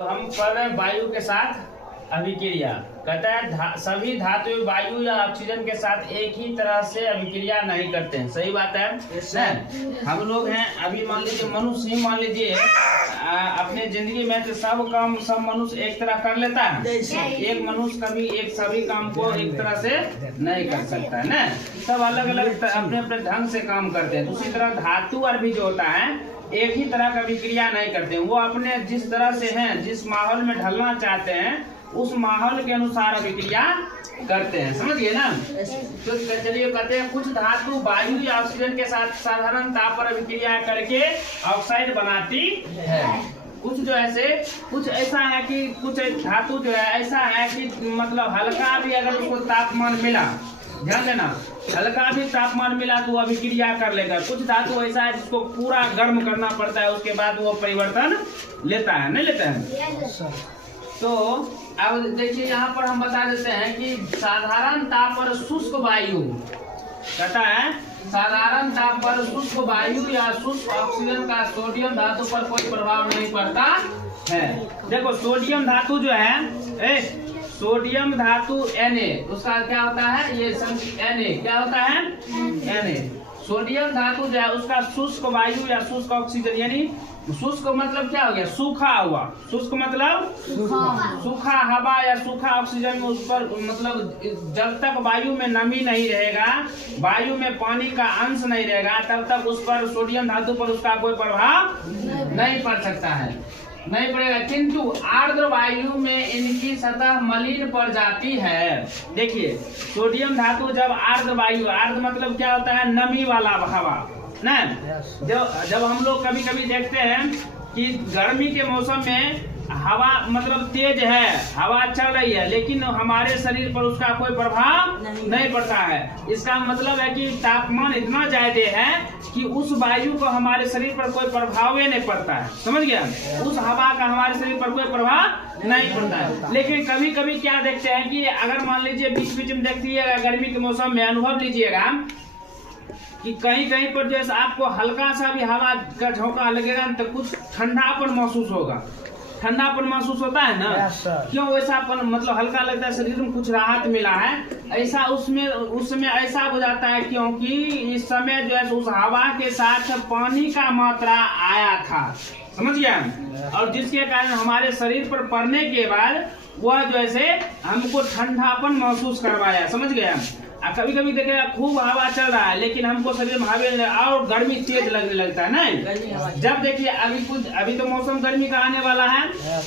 हम कर रहे हैं वायु के साथ अभिक्रिया। कहता है सभी धातु वायु या ऑक्सीजन के साथ एक ही तरह से अभिक्रिया नहीं करते हैं। सही बात है न? हम लोग हैं, अभी मान लीजिए मनुष्य ही मान लीजिए अपने जिंदगी में तो सब काम सब मनुष्य एक तरह कर लेता है। एक मनुष्य कभी एक सभी काम को एक तरह से नहीं कर सकता है न? सब अलग अलग अपने अपने ढंग से काम करते हैं। उसी तरह धातु और भी जो होता है एक ही तरह का अभिक्रिया नहीं करते हैं। वो अपने जिस तरह से हैं, जिस माहौल में ढलना चाहते हैं उस माहौल के अनुसार अभिक्रिया करते हैं। समझ गए ना? तो चलिए कहते हैं कुछ धातु वायु या ऑक्सीजन के साथ साधारण ताप पर अभिक्रिया करके ऑक्साइड बनाती है। कुछ जो ऐसे कुछ ऐसा है कि कुछ धातु जो है ऐसा है कि मतलब हल्का भी अगर उसको तापमान मिला, ध्यान देना, हल्का भी तापमान मिला तो वो अभिक्रिया कर लेगा। कुछ धातु ऐसा है जिसको पूरा गर्म करना पड़ता है, उसके बाद वो परिवर्तन लेता है, नहीं लेता है। तो अब देखिए यहाँ पर हम बता देते हैं कि साधारण ताप पर शुष्क वायु, कहता है साधारण ताप पर शुष्क वायु या शुष्क ऑक्सीजन का सोडियम धातु पर कोई प्रभाव नहीं पड़ता है। देखो सोडियम धातु जो है सोडियम धातु Na, उसका क्या होता है, ये Na क्या होता है, Na। सोडियम धातु जो है उसका शुष्क वायु या शुष्क ऑक्सीजन, यानी शुष्क मतलब क्या हो गया, सूखा हुआ। शुष्क मतलब सूखा हवा या सूखा ऑक्सीजन में उस पर मतलब जब तक वायु में नमी नहीं रहेगा, वायु में पानी का अंश नहीं रहेगा, तब तक उस पर सोडियम धातु पर उसका कोई प्रभाव नहीं पड़ सकता है, नहीं पड़ेगा। किंतु आर्द्र वायु में इनकी सतह मलिन पड़ जाती है। देखिए सोडियम धातु जब आर्द्र वायु, आर्द्र मतलब क्या होता है, नमी वाला हवा ना। जब हम लोग कभी कभी देखते हैं कि गर्मी के मौसम में हवा मतलब तेज है, हवा चल रही है, लेकिन हमारे शरीर पर उसका कोई प्रभाव नहीं पड़ता है। इसका मतलब है कि तापमान इतना ज्यादा है कि उस वायु को हमारे शरीर पर कोई प्रभाव ही नहीं पड़ता है। समझ गया? उस हवा का हमारे शरीर पर कोई प्रभाव नहीं पड़ता है। लेकिन कभी कभी क्या देखते हैं कि अगर मान लीजिए बीच बीच में देखिएगा गर्मी के मौसम में अनुभव लीजिएगा कि कहीं कहीं पर जैसे आपको हल्का सा भी हवा का झोंका लगेगा तो कुछ ठंडापन महसूस होगा। ठंडापन महसूस होता है ना? क्यों वैसापन मतलब हल्का लगता है, शरीर में कुछ राहत मिला है ऐसा। उसमें ऐसा हो जाता है क्योंकि इस समय जो है उस हवा के साथ पानी का मात्रा आया था। समझ गया? और जिसके कारण हमारे शरीर पर पड़ने के बाद वह जो है हमको ठंडापन महसूस करवाया। समझ गया? कभी कभी देखेगा खूब हवा चल रहा है लेकिन हमको शरीर में हवा और गर्मी तेज लगने लगता है। नहीं, जब देखिए अभी तो मौसम गर्मी का आने वाला है।